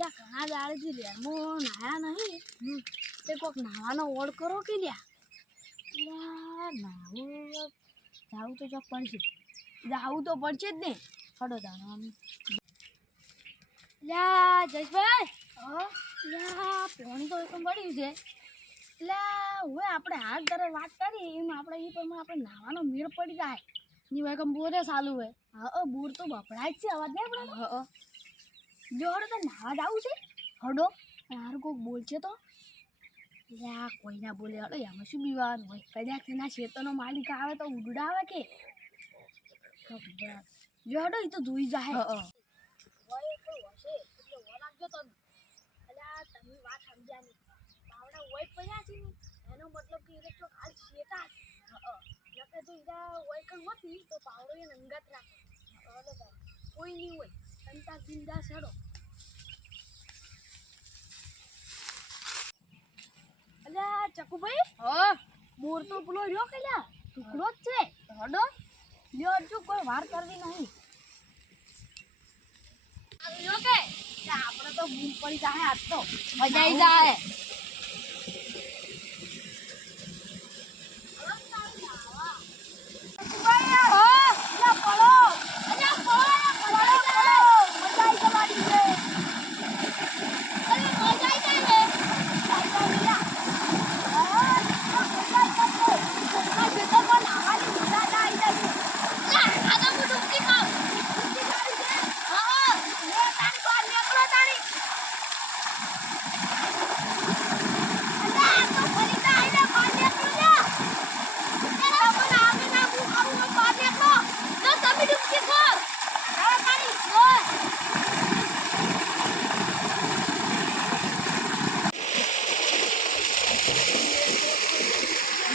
લ્યા ઘણા દાડેથી મો નાયા નહીં. તે કોક નાવાનો ઓળ કરો કે લ્યા? લ્યા નાવું જાવું તો ચોક પડશે. જાવું તો પડશે જ ને. હડો દાણા લ્યા જયેશભાઈ લ્યા પાણી તો એકદમ પડ્યું છે. લ્યા હવે આપણે હાથ ધરે વાત કરી. એમ આપણે એ પ્રમાણે આપણે નાવાનો મેળ પડી જાય. ની કમ બોરે સાલું હોય. હા બોર તો બપડાય જ છે. અવાજ નહીં આપણે હા. જો હડો તો હાડ આવું છે. હડો હાર કોઈક બોલશે તો. યા કોઈ ના બોલે. હડો એમાં શું બીવાનું હોય? કદાચ એના ખેતરનો માલિક આવે તો ઉડાવે કે? જો હડો એ તો ધોઈ જાય. તમે વાત સમજ્યા નહીં પાવડા હોય પડ્યા છે ને. એનો મતલબ કે તો હાલ શેતા છે. નકર તો ઈરા હોય કઈ હોતી તો પાવડો રાખે. કોઈ નહીં હોય. કંતા ચિંતા સડો અલ્યા ચકુભાઈ હા બોર તો પેલો રહ્યો કે લ્યા ટુકડો જ છે હડો લ્યો હજુ કોઈ વાર કરવી નહીં લ્યો કે આપણે તો બૂમ પડી જાય આજ તો મજા આવી જાય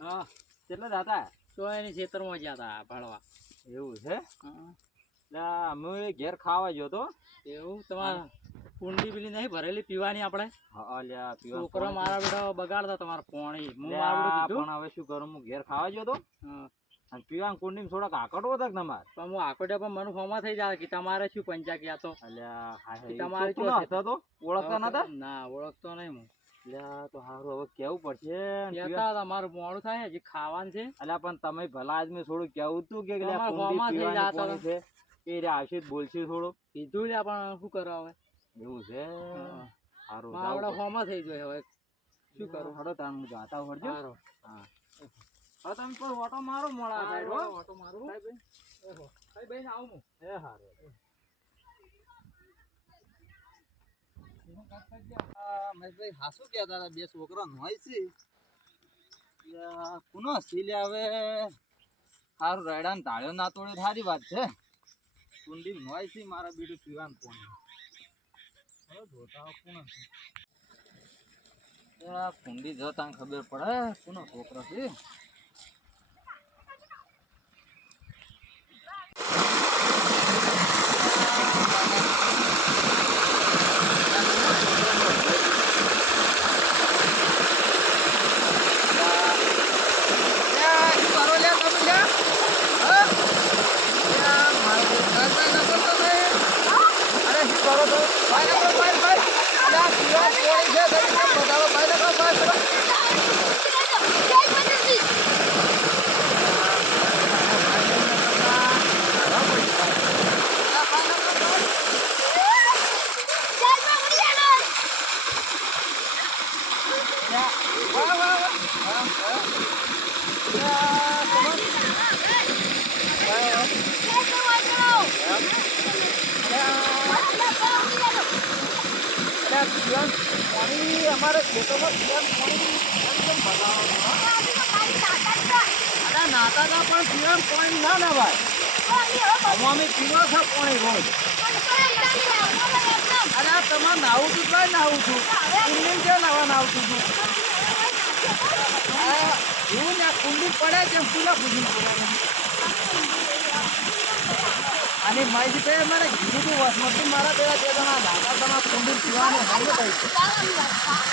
હા. કેટલા દાતા તો એની ખેતરમાં ગયા હતા ભાળવા એવું છે? અમે ઘેર ખાવા ગયો તો. એવું? તમારા કુંડી પેલી નહીં ભરેલી પીવાની આપણે? છોકરો મારા બેટા બગાડતા તમારા પોણી. પણ હવે શું કરું? હું ઘેર ખાવા ગયો તો? અને પીવાનું કુંડી થોડાક આકડવો હતો તમારે? પણ હું આખોટે પણ મને ફોમાં થઈ જાય કે તમારે શું પંચા ગયા તો? તમારે તો? ઓળખતા નતા? ના ઓળખતો નહીં હું. લ્યા તો હારું હવે કેવું પડશે? હતા મારું મોડું થાય હજી ખાવાનું છે. અલ્યા પણ તમે ભલા આદમી થોડું કેવું તું કે છે એ રે આવશે બોલશે થોડું. કીધું લ્યા પણ શું કરો હવે? એવું છે? સારું આપડે ફોમાં થઈ જાય હવે. શું કરો? હડો તાર હું જાતા પડજો હા. હા તમે પણ ઓટો મારો મોડા ઓટો મારો. ભાઈ ભાઈ. આવું હું. એ હારું. હાસુ કહેતા હતા બે છોકરા નોય છે. કોનો હસી લે હવે હારું રાયડા તાળ્યો ના સારી વાત છે. કુંડી નોય છે, મારા બીડું પીવાનું કોણ? જોતા કોણ કુંડી જોતા ખબર પડે કોનો છોકરો છે. અમારા ખેતોમાં પીવાનું પાણી ભગાવવાનું નાતા પણ પીવાનું પાણી ના લેવાય અમે પીવા છે પાણી રોજ અરે આ તમારે નાવું તું કઈ નાવું છું? કુંડી છે નાવા નાવું છું એવું ને કુંડી પડે છે પૂજી પડે અને માહિતી ભાઈ મારે કીધું તું વસમતી મારા પેલા બે જણા દાદા તમારા કુંડી પીવાનું હાલ થાય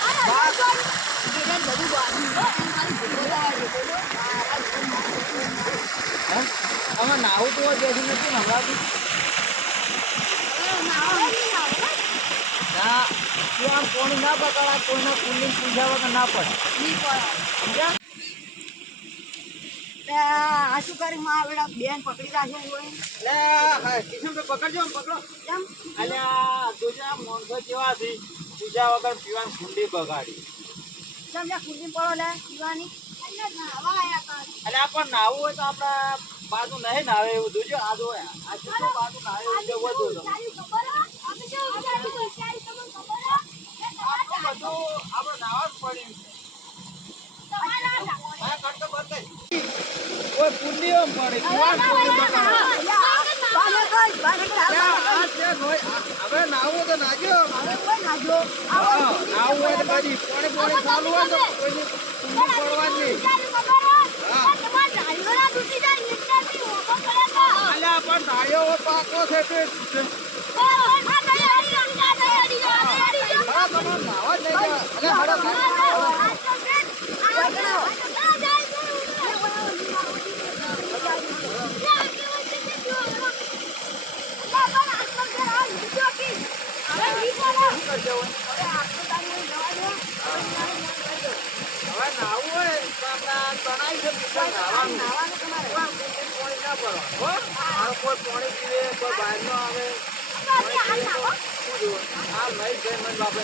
હે? અમે નાવું તો બેસી નથી નવડાવતું ના તું આમ કોણી ના બગાડા કોઈના કુંડી પૂજા વગર ના પડે. આ. શું કરી? માં બેડા બેન પકડી રાખ્યો હોય લે હા, પકડજો પકડો. કેમ? અલ્યા દુજા મોણસો જેવા છે. પૂજા વગર પીવાની કુંડી બગાડી. કેમ લે ખુરશી પડો લે પીવાની? અરે આપણ પણ નાવું હોય તો આપણા બાજુ નહીં નાવે એવું જોજો આ જો આ બાજુ નાવે એવું જે વધુ તો આપણે નાવા જ પડ્યું. કોઈ પડે. હવે નાવું તો નાજો. નાવું હોય તો પછી પોણે પોણે ચાલુ હોય તો કોઈને પડવાની પણ નાળિયો પાકો છે તે હા, તમારે નાવા જ નહીં જવા. અલ્યા, હાલો, હાલો. શું કરજો હવે? હવે નાવું હોય તો આપણે તણાઈ છે પૂછા નાવાનું. કોઈ પોણી ના પીવે, કોઈ બહારનો આવે. આ લઈ જઈ મને બાપડે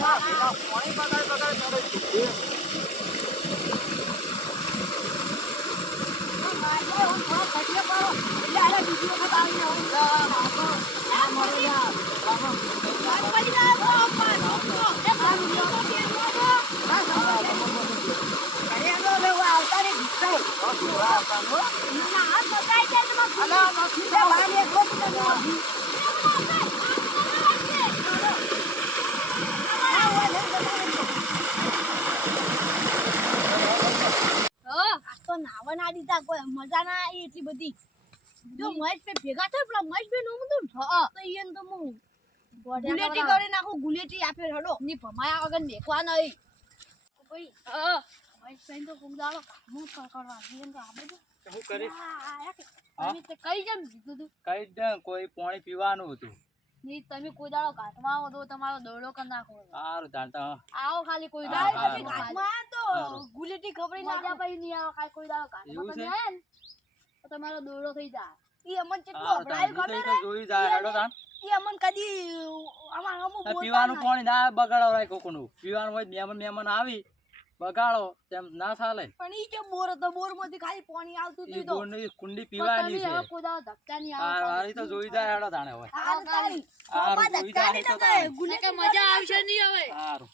તમે તમે હોય ને હવે. લેતા આવો આપણે. હા, વાસણ કાઢો એટલે બાર જો ઘેર આવો. ના, ના, આવો નહીં ગયા તમે. હાલો. આજથી બદલાની કોબી કોબી ખરો. હા, આ પાણી બગાડ બગાડ કરે છે. નાવા ના દીધા કોઈ મજા ના આવી એટલી બધી. જો મહેશ ભાઈ ભેગા થયો પેલા મહેશ ભાઈ નું બધું તો ઈયન તો હું ગુલેટી કરી નાખું ગુલેટી આપે રડો ની ભમાયા વગર મેકવા નહીં ભાઈ મહેશ ભાઈ તો દાડો હું કરવા ઈયન તો આપણે તો શું કરીશ? કઈ જેમ કીધું કઈ જ કોઈ પાણી પીવાનું હતું. ની તમે કોઈ દાડો ઘાટમાં આવો તો તમારો દોડો કરી નાખો સારું તાણતા આવો ખાલી કોઈ હા, દાડો હા, તમે ઘાટમાં તો ગુલેટી ખબરી ના જા પછી નહીં આવો ખાલી કોઈ દાડો ઘાટમાં તમે? ને તો તમારો દોડો થઈ જાય ઈ અમન કેટલો. હું તો ખબર ઈ જોઈ જાય રડો તાણ. ઈ અમન કદી અમાર અમુ બોલતા પીવાનું. પાણી ના બગાડો રાખ્યો કોનું પીવાનું હોય મહેમાન મહેમાન આવી બગાડો તેમ ના ચાલે પણ ઈ કે બોર હતો બોરમાંથી ખાલી પાણી આવતું હતું તો. બોરની કુંડી પીવાની છે. કોઈ દાડો આવે આ આવો વારી તો જોઈ જાય હેડો તાણે હોય આ તારી આ જોઈ ધક્કા જાય તો મજા આવશે નહીં હવે. સારું